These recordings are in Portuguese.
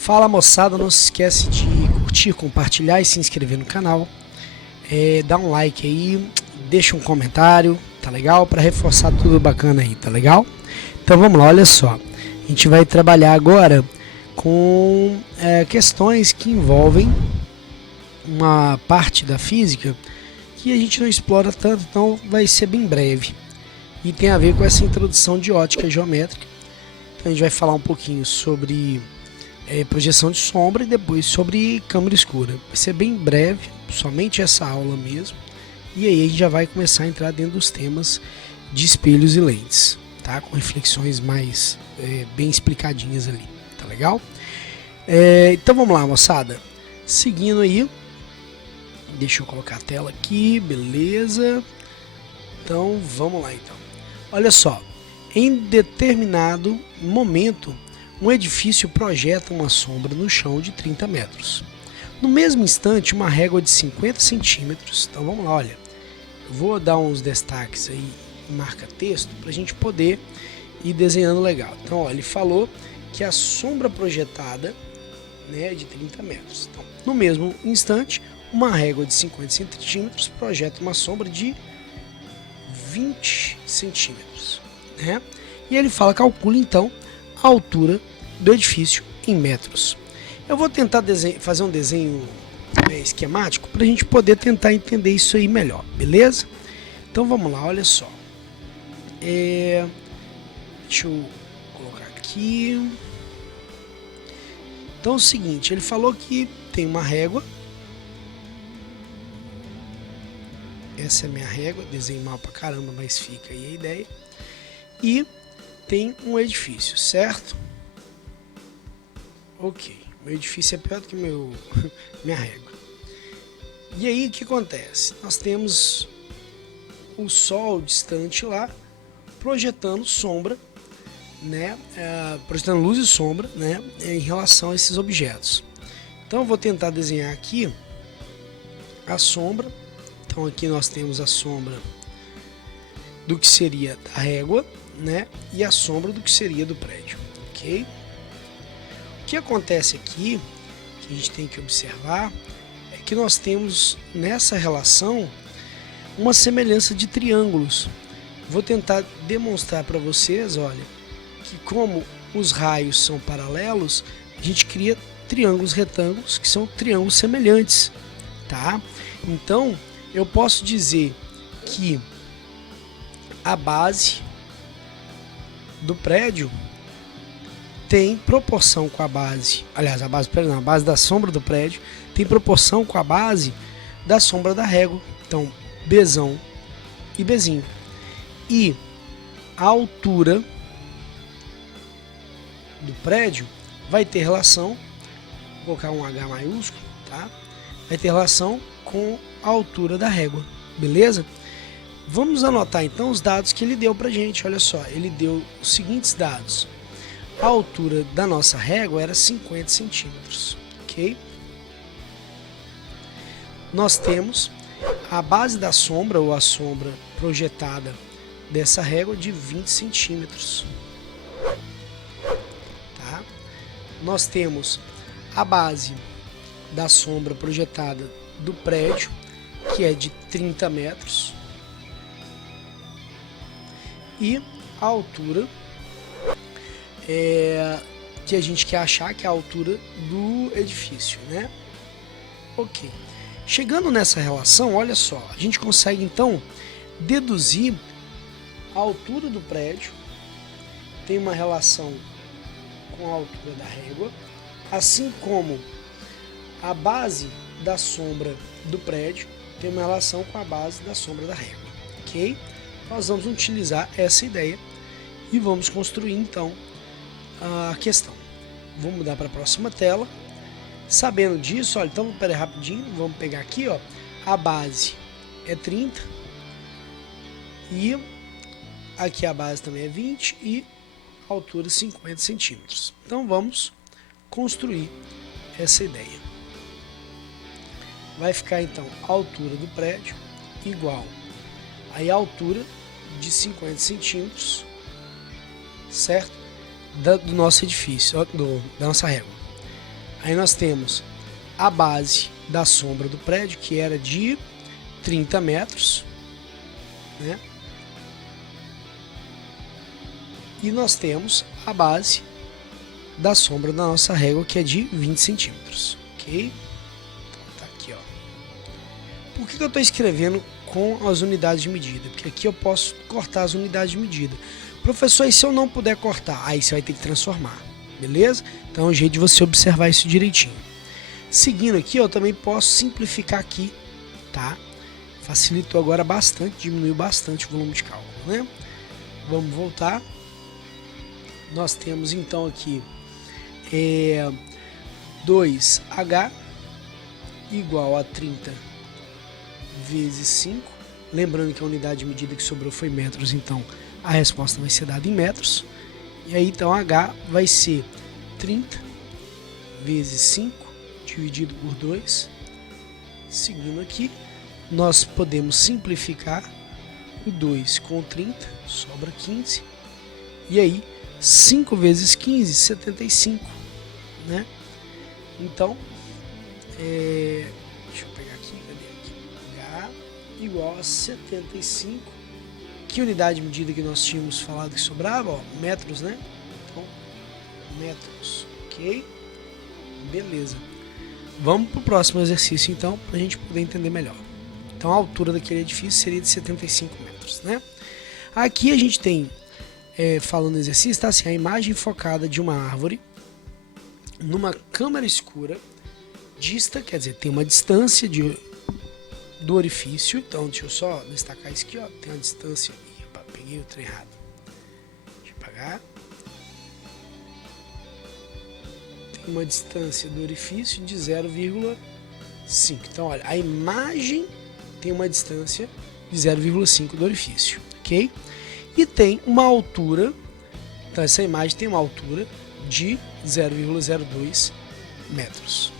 Fala moçada, não se esquece de curtir, compartilhar e se inscrever no canal. Dá um like aí, deixa um comentário, tá legal? Para reforçar tudo bacana aí, tá legal? Então vamos lá, olha só. A gente vai trabalhar agora com questões que envolvem uma parte da física que a gente não explora tanto, então vai ser bem breve. E tem a ver com essa introdução de ótica geométrica. Então a gente vai falar um pouquinho sobre projeção de sombra e depois sobre câmera escura. Vai ser bem breve, somente essa aula mesmo. E aí a gente já vai começar a entrar dentro dos temas de espelhos e lentes, tá? Com reflexões mais bem explicadinhas ali, tá legal? Então vamos lá, moçada. Seguindo aí, deixa eu colocar a tela aqui, beleza? Então vamos lá então. Olha só, em determinado momento, um edifício projeta uma sombra no chão de 30 metros. No mesmo instante, uma régua de 50 centímetros. Então vamos lá, olha. Eu vou dar uns destaques aí em marca-texto para a gente poder ir desenhando legal. Então, olha, ele falou que a sombra projetada, né, é de 30 metros. Então, no mesmo instante, uma régua de 50 centímetros projeta uma sombra de 20 centímetros. Né? E ele fala, calcula então a altura do edifício em metros. Eu vou tentar fazer um desenho esquemático para a gente poder tentar entender isso aí melhor, beleza? Então vamos lá, olha só. Deixa eu colocar aqui. Então é o seguinte, ele falou que tem uma régua. Essa é a minha régua, desenho mal pra caramba, mas fica aí a ideia. E tem um edifício, certo? Ok, meu edifício é pior do que minha régua. E aí o que acontece? Nós temos o sol distante lá, projetando sombra, né? Projetando luz e sombra, né? Em relação a esses objetos. Então eu vou tentar desenhar aqui a sombra. Então aqui nós temos a sombra do que seria da régua, né? E a sombra do que seria do prédio, ok? O que acontece aqui, que a gente tem que observar, é que nós temos nessa relação uma semelhança de triângulos. Vou tentar demonstrar para vocês, olha, que como os raios são paralelos, a gente cria triângulos retângulos que são triângulos semelhantes, tá? Então, eu posso dizer que a base do prédio tem proporção com a base, aliás, a base da sombra do prédio tem proporção com a base da sombra da régua. Então, Bzão e Bzinho. E a altura do prédio vai ter relação, vou colocar um H maiúsculo, tá? Vai ter relação com a altura da régua, beleza? Vamos anotar então os dados que ele deu pra gente. Olha só, ele deu os seguintes dados. A altura da nossa régua era 50 centímetros, ok? Nós temos a base da sombra, ou a sombra projetada dessa régua, de 20 centímetros. Tá? Nós temos a base da sombra projetada do prédio, que é de 30 metros. E a altura que a gente quer achar, que é a altura do edifício, né? Ok. Chegando nessa relação, olha só, a gente consegue então deduzir a altura do prédio, tem uma relação com a altura da régua, assim como a base da sombra do prédio tem uma relação com a base da sombra da régua, ok? Nós vamos utilizar essa ideia e vamos construir então a questão. Vou mudar para a próxima tela. Sabendo disso, olha, então peraí rapidinho, vamos pegar aqui, ó, a base é 30 e aqui a base também é 20 e a altura 50 centímetros. Então vamos construir essa ideia. Vai ficar então a altura do prédio igual aí a altura de 50 centímetros, certo? Do nosso edifício, da nossa régua. Aí nós temos a base da sombra do prédio, que era de 30 metros, né? E nós temos a base da sombra da nossa régua, que é de 20 centímetros, ok? Então tá aqui, ó. Por que eu estou escrevendo com as unidades de medida? Porque aqui eu posso cortar as unidades de medida. Professor, e se eu não puder cortar? Aí você vai ter que transformar, beleza? Então é um jeito de você observar isso direitinho. Seguindo aqui, eu também posso simplificar aqui, tá? Facilitou agora bastante, diminuiu bastante o volume de cálculo, né? Vamos voltar. Nós temos então aqui 2H igual a 30 vezes 5. Lembrando que a unidade de medida que sobrou foi metros, então a resposta vai ser dada em metros. E aí então H vai ser 30 vezes 5 dividido por 2. Seguindo aqui, nós podemos simplificar o 2 com 30, sobra 15. E aí 5 vezes 15, 75, né? Então, deixa eu pegar aqui, cadê aqui? H igual a 75. Que unidade de medida que nós tínhamos falado que sobrava? Ó, metros, né? Então, metros, ok? Beleza. Vamos para o próximo exercício, então, para a gente poder entender melhor. Então, a altura daquele edifício seria de 75 metros, né? Aqui a gente tem, falando no exercício, tá assim, a imagem focada de uma árvore numa câmara escura dista, quer dizer, tem uma distância do orifício. Então, deixa eu só destacar isso aqui, ó, tem uma distância, opa, peguei o trem errado, deixa eu apagar. Tem uma distância do orifício de 0,5. Então, olha, a imagem tem uma distância de 0,5 do orifício, ok? E tem uma altura, então essa imagem tem uma altura de 0,02 metros.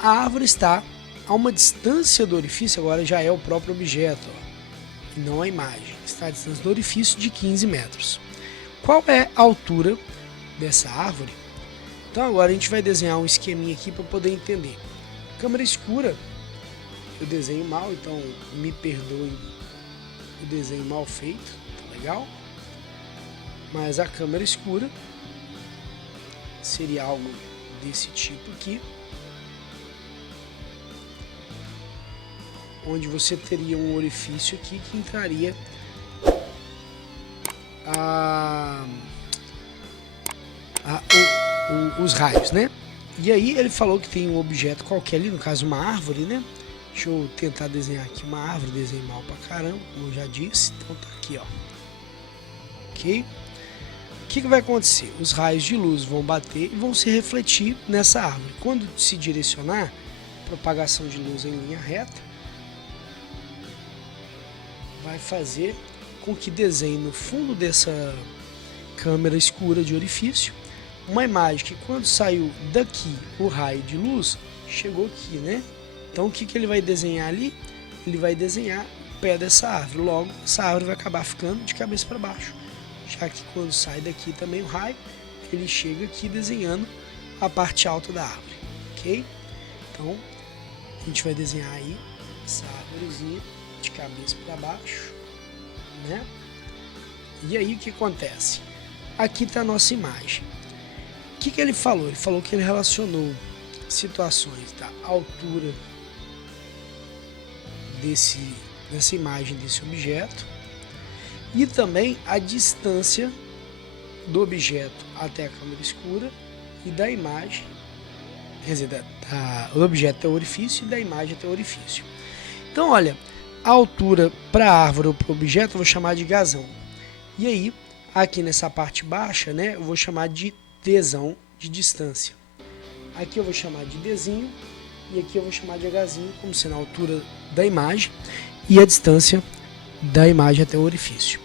A árvore está a uma distância do orifício, agora já é o próprio objeto, ó, e não a imagem, está a distância do orifício de 15 metros. Qual é a altura dessa árvore? Então agora a gente vai desenhar um esqueminha aqui para poder entender. Câmara escura, eu desenho mal, então me perdoe o desenho mal feito, tá legal? Mas a câmara escura seria algo desse tipo aqui, onde você teria um orifício aqui que entraria os raios, né? E aí ele falou que tem um objeto qualquer ali, no caso uma árvore, né? Deixa eu tentar desenhar aqui uma árvore, desenhei mal pra caramba, como eu já disse. Então tá aqui, ó. Ok? O que vai acontecer? Os raios de luz vão bater e vão se refletir nessa árvore. Quando se direcionar, propagação de luz em linha reta, vai fazer com que desenhe no fundo dessa câmara escura de orifício uma imagem que, quando saiu daqui o raio de luz, chegou aqui, né? Então o que ele vai desenhar ali? Ele vai desenhar o pé dessa árvore. Logo, essa árvore vai acabar ficando de cabeça para baixo, já que quando sai daqui também o raio, ele chega aqui desenhando a parte alta da árvore, ok? Então a gente vai desenhar aí essa árvorezinha de cabeça para baixo, né? E aí o que acontece? Aqui está a nossa imagem. O que ele falou? Ele falou que ele relacionou situações da altura dessa imagem, desse objeto, e também a distância do objeto até a câmara escura e da imagem, quer dizer, do objeto até o orifício e da imagem até o orifício. Então, olha, a altura para a árvore ou para o objeto eu vou chamar de Hzão. E aí, aqui nessa parte baixa, né, eu vou chamar de Dzão de distância. Aqui eu vou chamar de Dzinho e aqui eu vou chamar de Hzinho, como sendo a altura da imagem e a distância da imagem até o orifício.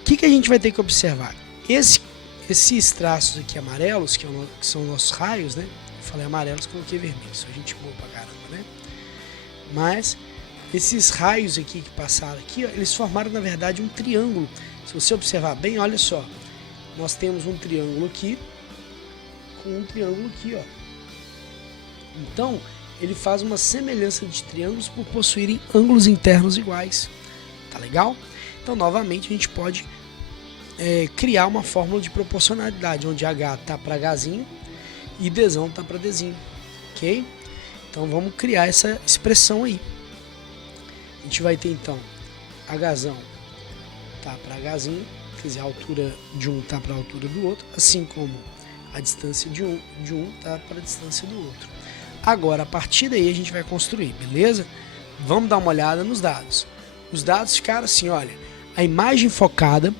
O que a gente vai ter que observar? Esses traços aqui amarelos, que são nossos raios, né? Eu falei amarelos, coloquei vermelho, só a gente boa pra caramba, né? Mas esses raios aqui que passaram aqui, ó, eles formaram na verdade um triângulo. Se você observar bem, olha só, nós temos um triângulo aqui com um triângulo aqui, ó. Então, ele faz uma semelhança de triângulos por possuírem ângulos internos iguais. Tá legal? Então, novamente, a gente pode criar uma fórmula de proporcionalidade, onde H está para Hzinho e Dzão está para Dzinho. Ok? Então, vamos criar essa expressão aí. A gente vai ter, então, Hzão tá para Hzinho, quer dizer, a altura de um tá para a altura do outro, assim como a distância de um tá para a distância do outro. Agora, a partir daí, a gente vai construir, beleza? Vamos dar uma olhada nos dados. Os dados ficaram assim, olha, a imagem focada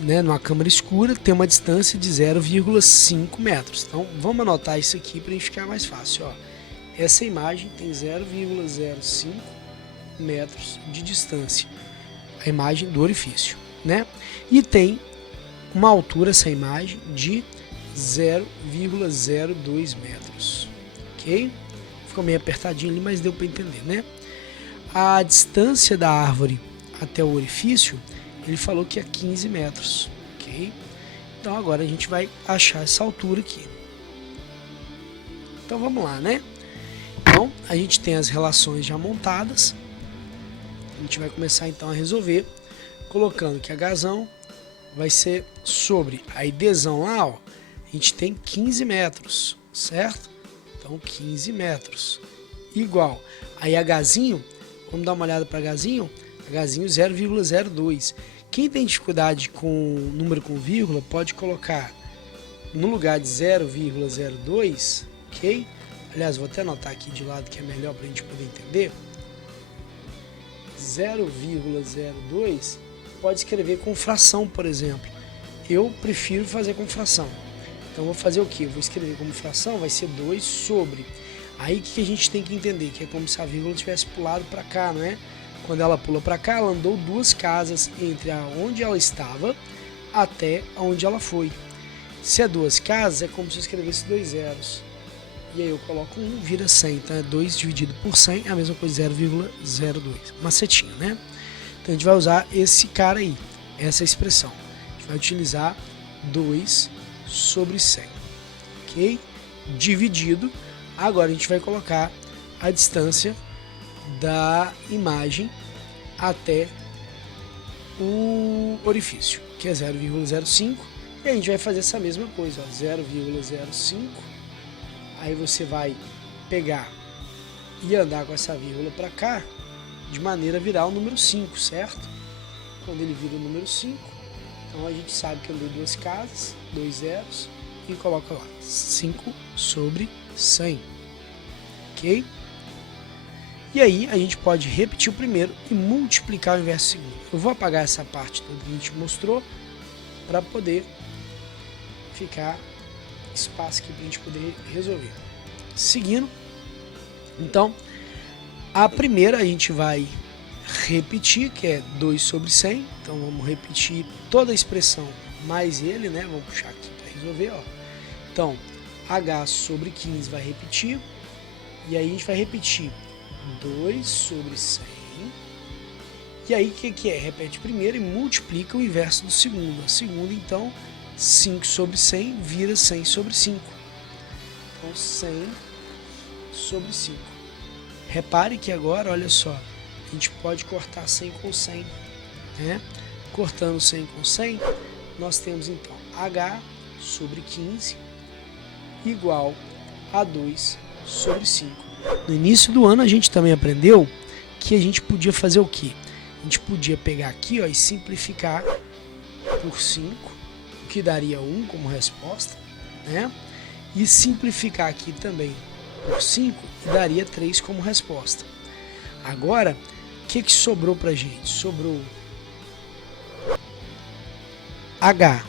numa câmera escura tem uma distância de 0,5 metros. Então, vamos anotar isso aqui para a gente ficar mais fácil. Ó. Essa imagem tem 0,05 metros de distância, a imagem do orifício, né? E tem uma altura, essa imagem, de 0,02 metros, ok? Ficou meio apertadinho ali, mas deu para entender, né? A distância da árvore até o orifício, ele falou que é 15 metros, ok? Então agora a gente vai achar essa altura aqui. Então vamos lá, né? Então a gente tem as relações já montadas. A gente vai começar então a resolver, colocando que Hzão vai ser sobre a Dzão lá, ó, a gente tem 15 metros, certo? Então 15 metros, igual. Aí Hzinho, vamos dar uma olhada para Hzinho, Hzinho 0,02. Quem tem dificuldade com número com vírgula, pode colocar no lugar de 0,02, ok? Aliás, vou até anotar aqui de lado que é melhor para a gente poder entender. 0,02 pode escrever com fração, por exemplo. Eu prefiro fazer com fração. Então vou fazer o que? Vou escrever como fração, vai ser 2 sobre. Aí o que a gente tem que entender? Que é como se a vírgula tivesse pulado para cá, não é? Quando ela pula para cá, ela andou 2 casas entre onde ela estava até onde ela foi. Se é 2 casas, é como se eu escrevesse 2 zeros. E aí eu coloco 1, vira 100. Então é 2 dividido por 100, é a mesma coisa, 0,02. Macetinho, né? Então a gente vai usar esse cara aí, essa expressão. A gente vai utilizar 2 sobre 100, ok? Dividido. Agora a gente vai colocar a distância da imagem até o orifício, que é 0,05. E a gente vai fazer essa mesma coisa, 0,05. Aí você vai pegar e andar com essa vírgula para cá, de maneira a virar o número 5, certo? Quando ele vira o número 5, então a gente sabe que andou 2 casas, 2 zeros, e coloca lá 5 sobre 100, ok? E aí a gente pode repetir o primeiro e multiplicar o inverso segundo. Eu vou apagar essa parte toda que a gente mostrou para poder ficar espaço aqui para a gente poder resolver. Seguindo, então, a primeira a gente vai repetir, que é 2 sobre 100. Então vamos repetir toda a expressão mais ele, né? Vamos puxar aqui para resolver, ó. Então, H sobre 15 vai repetir. E aí a gente vai repetir 2 sobre 100. E aí o que é? Repete o primeiro e multiplica o inverso do segundo. A segunda, então, 5 sobre 100 vira 100 sobre 5. Então, 100 sobre 5. Repare que agora, olha só, a gente pode cortar 100 com 100, né? Cortando 100 com 100, nós temos então H sobre 15 igual a 2 sobre 5. No início do ano a gente também aprendeu que a gente podia fazer o quê? A gente podia pegar aqui, ó, e simplificar por 5, o que daria 1 como resposta, né? E simplificar aqui também por 5 e daria 3 como resposta. Agora, o que sobrou pra gente? Sobrou H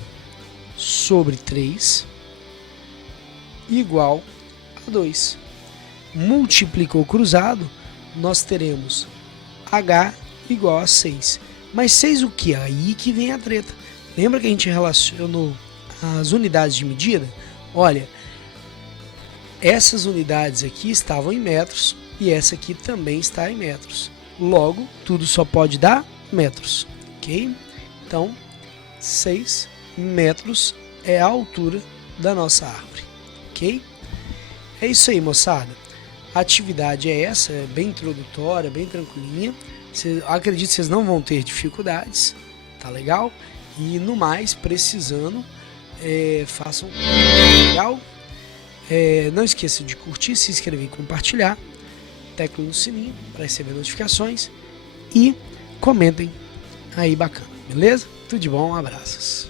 sobre 3 igual a 2. Multiplicou cruzado, nós teremos H igual a 6. Mas 6 o que? Aí que vem a treta. Lembra que a gente relacionou as unidades de medida? Olha, essas unidades aqui estavam em metros e essa aqui também está em metros. Logo, tudo só pode dar metros, ok? Então, 6 metros é a altura da nossa árvore, ok? É isso aí, moçada. A atividade é essa, é bem introdutória, bem tranquilinha. Acredito que vocês não vão ter dificuldades, tá legal? E no mais, precisando, façam, tá legal? Não esqueça de curtir, se inscrever e compartilhar. Tecla no sininho para receber notificações. E comentem aí bacana, beleza? Tudo de bom, abraços.